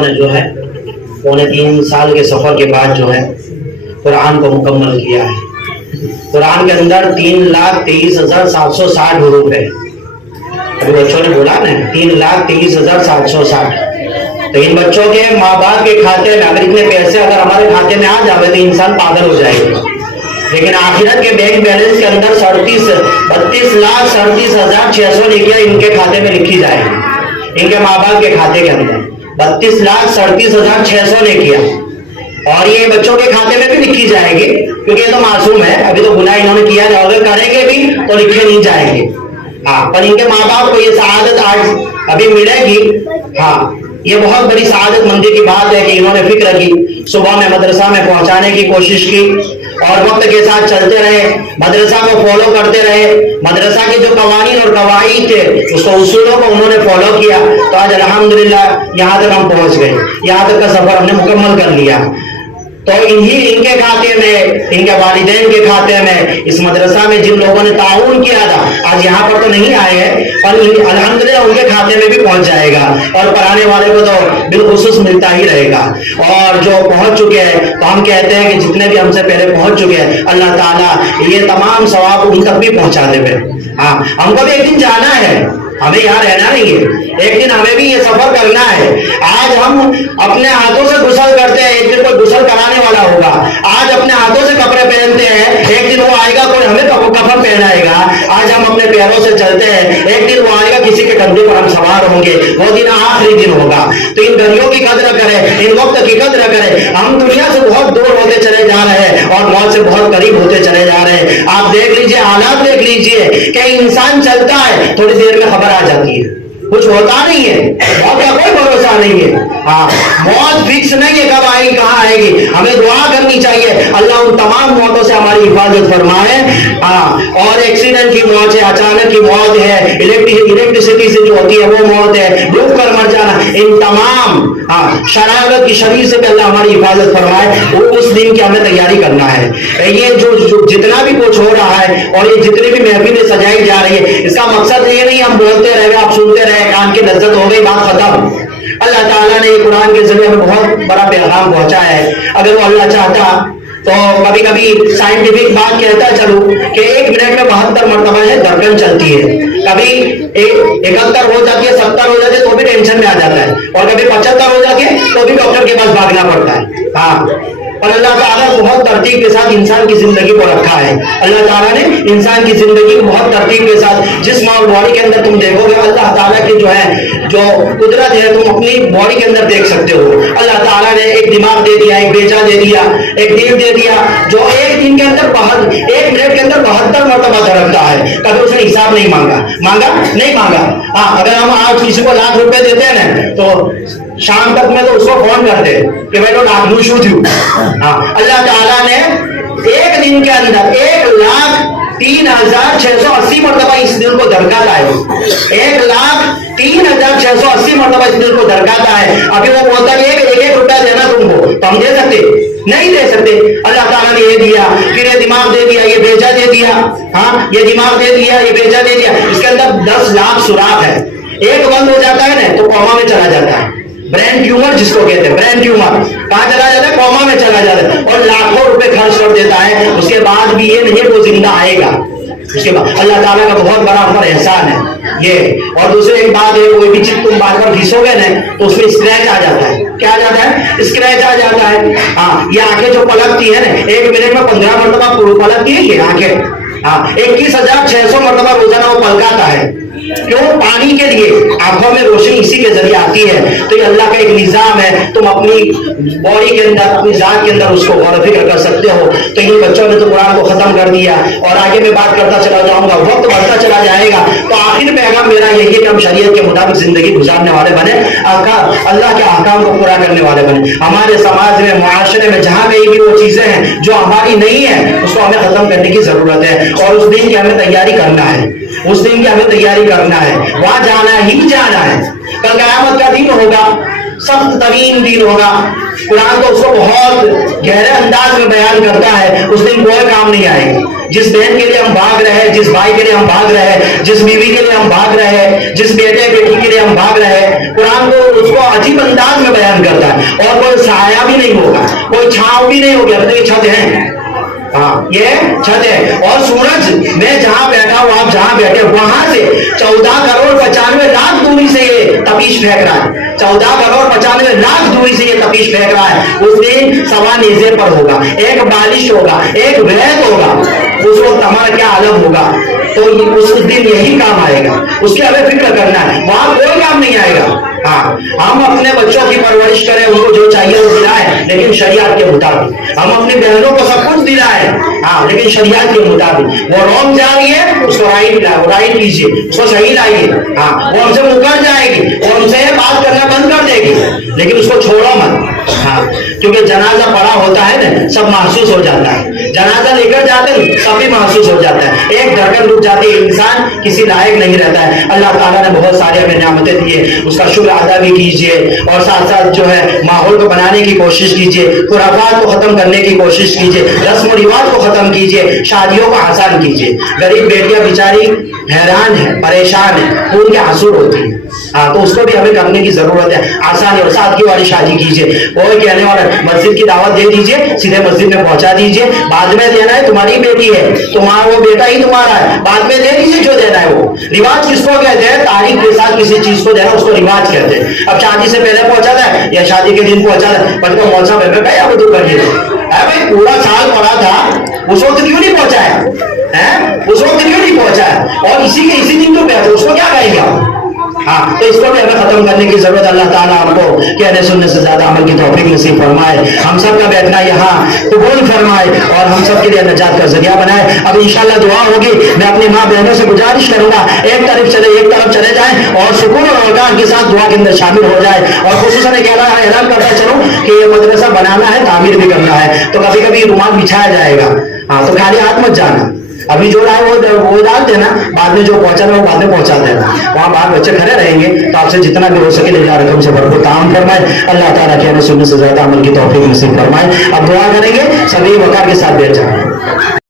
بچوں نے جو ہے 3.25 سال کے سفر کے بعد جو ہے قرآن کو مکمل کیا ہے۔ قرآن کے اندر 3,23,760 حروف ہے۔ ابھی بچوں نے بولا نا 3,23,760۔ تو ان بچوں کے ماں باپ کے کھاتے میں اگر اتنے پیسے اگر ہمارے کھاتے میں آ جاوے تو انسان پاگل ہو جائے گا، لیکن آخرت کے بینک بیلنس کے اندر 32,37,600 نیکیاں ان کے کھاتے میں لکھی جائے گی، ان کے ماں باپ کے کھاتے کے اندر 32,37,600 نیکیاں، اور یہ بچوں کے کھاتے میں بھی لکھی جائے گی کیونکہ یہ تو معصوم ہے، ابھی تو گناہ انہوں نے کیا جاؤ گے، کریں گے بھی تو لکھے نہیں جائیں گے۔ ہاں، پر ان کے ماں باپ کو یہ سعادت آج ابھی ملے گی۔ ہاں، یہ بہت بڑی سعادت مندی کی بات ہے کہ انہوں نے فکر کی، صبح میں مدرسہ میں پہنچانے کی کوشش کی اور وقت کے ساتھ چلتے رہے، مدرسہ کو فالو کرتے رہے، مدرسہ کے جو قوانین اور قواعد تھے اس کو اصولوں کو انہوں نے فالو کیا، تو آج الحمدللہ یہاں تک ہم پہنچ گئے، یہاں تک کا سفر ہم نے مکمل کر لیا۔ تو ان کے کھاتے میں، ان کے والدین کے کھاتے میں، اس مدرسہ میں جن لوگوں نے تعاون کیا تھا آج یہاں پر تو نہیں آئے ہیں، پر الحمدللہ ان کے کھاتے میں بھی پہنچ جائے گا، اور پڑھانے والے کو تو بالخصوص ملتا ہی رہے گا۔ اور جو پہنچ چکے ہیں تو ہم کہتے ہیں کہ جتنے بھی ہم سے پہلے پہنچ چکے ہیں اللہ تعالیٰ یہ تمام ثواب ان تک بھی پہنچا دے۔ ہاں، ہم کو بھی ایک دن جانا ہے، ہمیں یہاں رہنا نہیں ہے، ایک دن ہمیں بھی یہ سفر کرنا ہے۔ آج ہم اپنے ہاتھوں سے غسل کرتے ہیں، ایک دن کوئی غسل کرانے والا ہوگا۔ آج اپنے ہاتھوں سے کپڑے پہنتے ہیں، ایک دن وہ آئے گا کوئی ہمیں کفن پہنائے گا۔ آج ہم اپنے پیروں سے چلتے ہیں، ایک دن وہ آئے گا کسی کے کندھے پر ہم سوار ہوں گے، وہ دن آخری دن ہوگا۔ تو ان گھڑیوں کی قدر کریں، ان وقت کی قدر کریں۔ ہم دنیا سے بہت دور ہوتے چلے جا رہے ہیں اور موت سے بہت قریب ہوتے چلے جا رہے ہیں۔ آپ دیکھ لیجئے، حالات دیکھ لیجئے کہ انسان چلتا ہے تھوڑی دیر میں خبر آ جاتی ہے، کچھ ہوتا نہیں ہے، موت کا کوئی بھروسہ نہیں ہے۔ ہاں، موت فکس نہیں ہے کب آئے گی کہاں آئے گی، ہمیں دعا کرنی چاہیے اللہ ان تمام موتوں سے ہماری حفاظت فرمائے۔ ہاں، اور ایکسیڈنٹ کی موت ہے، اچانک کی موت ہے، الیکٹریسٹی سے جو ہوتی ہے وہ موت ہے، ڈوب کر مر جانا، ان تمام شرارت کی شریر سے بھی اللہ ہماری حفاظت فرمائے۔ وہ اس دن کی ہمیں تیاری کرنا ہے۔ یہ جو جتنا بھی کچھ ہو رہا ہے اور یہ جتنی بھی محفلیں سجائی جا رہی ہے، اس کا مقصد یہ نہیں ہم بولتے رہے آپ سنتے رہے، کان کی لذت ہو گئی، بات ختم۔ اللہ تعالیٰ نے یہ قرآن کے ذریعے میں بہت بڑا پیغام پہنچا ہے۔ اگر وہ اللہ چاہتا تو کبھی کبھی سائنٹیفک بات کہتا چلوں کہ 1 منٹ میں 72 مرتبہ ہے دھڑکن چلتی ہے، کبھی 71 ہو جاتی ہے، 70 ہو جاتی ہے تو بھی ٹینشن میں آ جاتا ہے، اور کبھی 75 ہو جاتی ہے تو بھی ڈاکٹر کے پاس بھاگنا پڑتا ہے۔ ہاں، اور اللہ تعالیٰ بہت ترتیب کے ساتھ انسان کی زندگی کو رکھا ہے۔ اللہ تعالیٰ نے انسان کی زندگی کو بہت ترتیب کے ساتھ، جسم اور باڈی کے اندر تم دیکھو گے اللہ تعالیٰ کی جو قدرت ہے تم اپنی باڈی کے اندر دیکھ سکتے ہو۔ اللہ تعالیٰ نے ایک دماغ دے دیا، ایک بیجا دے دیا، ایک دل دے دیا، جو ایک دن کے اندر 1 منٹ کے اندر 72 مرتبہ دھڑکتا ہے۔ کبھی اس نے حساب نہیں مانگا نہیں مانگا۔ ہاں، اگر ہم آج کسی کو ₹1,00,000 دیتے ہیں نا تو شام تک میں تو اس کو فون کرتے کہ میں تو ڈاکو شو تھی۔ ہاں، اللہ تعالیٰ نے ایک دن کے اندر 1,03,680 مرتبہ اس دل کو دھڑکاتا ہے، 1,03,680 مرتبہ اس دل کو دھڑکاتا ہے۔ ابھی وہ بولتا ہے ایک روپیہ دینا تم کو، تو ہم دے سکتے نہیں دے سکتے۔ اللہ تعالیٰ نے یہ دیا، پھر یہ دماغ دے دیا، یہ بیجا دے دیا۔ ہاں، یہ دماغ دے دیا، یہ بیجا دے دیا، اس کے اندر 10 لاکھ سوراخ ہے۔ ایک بند ہو جاتا ہے نا تو کوما میں چلا جاتا ہے، برین ٹیومر جس کو کہتے ہیں، برین ٹیومر کہاں چلا جاتا ہے؟ کوما میں چلا جاتا ہے، اور لاکھوں روپے خرچ کر دیتا ہے، اس کے بعد بھی یہ نہیں وہ زندہ آئے گا۔ اس کے بعد اللہ تعالیٰ کا بہت بڑا ہمارا احسان ہے یہ۔ اور دوسری ایک بات ہے، کوئی بھی چیز تم بار بار گھسو گے نا تو اس میں اسکریچ آ جاتا ہے۔ کیا آ جاتا ہے؟ اسکریچ آ جاتا ہے۔ ہاں، یہ آنکھیں جو پلکتی ہے نا 1 منٹ میں 15 مرتبہ پلکتی ہے یہ آنکھیں۔ ہاں، 21,600 مرتبہ روزانہ وہ پلکاتا ہے۔ کیوں؟ پانی کے لیے، آنکھوں میں روشنی اسی کے ذریعے آتی ہے۔ تو یہ اللہ کا ایک نظام ہے، تم اپنی باڈی کے اندر، اپنی ذات کے اندر اس کو غور و فکر کر سکتے ہو۔ تو ان بچوں نے تو قرآن کو ختم کر دیا، اور آگے میں بات کرتا چلا جاؤں گا، وقت بڑھتا چلا جائے گا۔ تو آخر پیغام میرا یہی ہے کہ ہم شریعت کے مطابق زندگی گزارنے والے بنے، اللہ کے احکام کو پورا کرنے والے بنے۔ ہمارے سماج میں، معاشرے میں جہاں کہیں بھی وہ چیزیں ہیں جو ہماری نہیں ہیں اس کو ہمیں ختم کرنے کی ضرورت ہے، اور اس دن کی ہمیں تیاری کرنا ہے، اس دن کی ہمیں تیاری کرنا ہے، وہاں جانا ہی جانا ہے۔ کل قیامت کا دن ہوگا، سخت ترین دن ہوگا۔ قرآن تو اس کو بہت گہرے انداز میں بیان کرتا ہے، اس دن کوئی کام نہیں آئے گا۔ جس بہن کے لیے ہم بھاگ رہے ہیں، جس بھائی کے لیے ہم بھاگ رہے ہیں، جس بیوی کے لیے ہم بھاگ رہے ہیں، جس بیٹے بیٹی کے لیے ہم بھاگ رہے ہیں، قرآن کو اس کو عجیب انداز میں بیان کرتا ہے۔ اور کوئی سایہ بھی نہیں ہوگا, کوئی چھاؤں بھی نہیں ہوگی. اپنے چھت ہے, ہاں یہ چھت ہے. اور سورج میں جہاں بیٹھا ہوں, آپ جہاں بیٹھے وہاں سے 14,95,00,000 دوری سے یہ تپیش پھینک رہا ہے. 14,95,00,000 دوری سے یہ تپیش پھینک رہا ہے. اس دن سوا نیزے پر ہوگا, ایک بالش ہوگا, ایک وید ہوگا. اس وقت ہمارا کیا عالم ہوگا. تو اس دن یہی کام آئے گا, اس کی ہمیں فکر کرنا ہے. وہاں کوئی کام نہیں آئے گا. ہاں, ہم اپنے بچوں کی پرورش کریں, ان کو جو چاہیے وہ دلائیں, لیکن شریعت کے مطابق. ہم اپنی بہنوں کو سب کچھ دلائیں, ہاں, لیکن شریعت کے مطابق. وہ رونگ جا رہی ہے, اس کو رائٹ کیجیے, اس کو صحیح لائیے. ہاں, وہ ہم سے مکر جائے گی, وہ ہم سے بات کرنا بند کر دے گی, لیکن اس کو چھوڑو مت. ہاں, کیونکہ جنازہ پڑا ہوتا ہے نا, سب محسوس ہو جاتا ہے. جنازہ لے کر جاتے ہیں, سب بھی محسوس ہو جاتا ہے. ایک دھڑکن رک جاتی ہے, انسان کسی لائق نہیں رہتا ہے. اللہ تعالیٰ نے بہت ساری ہمیں نعمتیں دی ہے, اس کا شکر ادا بھی کیجیے. اور ساتھ ساتھ جو ہے ماحول کو بنانے کی کوشش کیجیے, خرافات کو ختم کرنے کی کوشش کیجیے, رسم و رواج کو ختم کیجیے, شادیوں کو آسان کیجیے. غریب بیٹیاں بیچاری حیران ہے, پریشان ہے, خون کے آنسو ہوتی ہے. ہاں, تو اس کو بھی ہمیں کرنے کی ضرورت ہے. آسانی اور سادگی والی شادی کیجیے. کوئی کہنے والا مسجد کی دعوت دے دیجیے, سیدھے مسجد میں پہنچا دیجیے. بعد میں دینا ہے, تمہاری بیٹی ہے, تمہارا وہ بیٹا ہی تمہارا ہے, بعد میں دے دیجیے جو دینا ہے. وہ رواج کس کو کہتے ہیں؟ تاریخ کے ساتھ کسی چیز کو دینا, اس کو رواج کہتے ہیں. اب شادی سے پہلے پہنچاتا ہے یا شادی کے دن پہنچاتا ہے, بچوں مول صاحب گیا وہ تو کریے. بھائی پورا سال پڑا تھا, اس وقت کیوں نہیں پہنچایا؟ اس وقت کیوں نہیں پہنچایا؟ اور اسی دن تو پہنچا, اس کو کیا کہیں گے آپ؟ ہاں, تو اس کو بھی ہمیں ختم کرنے کی ضرورت. اللہ تعالیٰ ہم کو کہنے سننے سے زیادہ عمل کی توفیق نصیب فرمائے. ہم سب کا بیٹھنا یہاں قبول فرمائے اور ہم سب کے لیے نجات کا ذریعہ بنائے. اب انشاءاللہ دعا ہوگی. میں اپنی ماں بہنوں سے گزارش کروں گا, ایک طرف چلے جائیں اور سکون اور وقار کے ساتھ دعا کے اندر شامل ہو جائے. اور خصوصاً اعلان کرتا چلوں کہ یہ مدرسہ بنانا ہے, تعمیر بھی کرنا ہے, تو کبھی کبھی رومال بچھایا جائے گا. ہاں, تو خالی ہاتھ مت جانا. ابھی جو رہا ہے وہ ڈال دینا, بعد میں جو پہنچانا وہ بعد میں پہنچا دینا. وہاں باہر بچے کھڑے رہیں گے, تو آپ سے جتنا بھی ہو سکے لے جا رقم سے بھرپور تعاون فرمائے. اللہ تعالیٰ کہنے سننے سے زیادہ عمل کی توفیق نصیب فرمائے. اب دعا کریں گے, سبھی وقار کے ساتھ بیٹھ جائیں.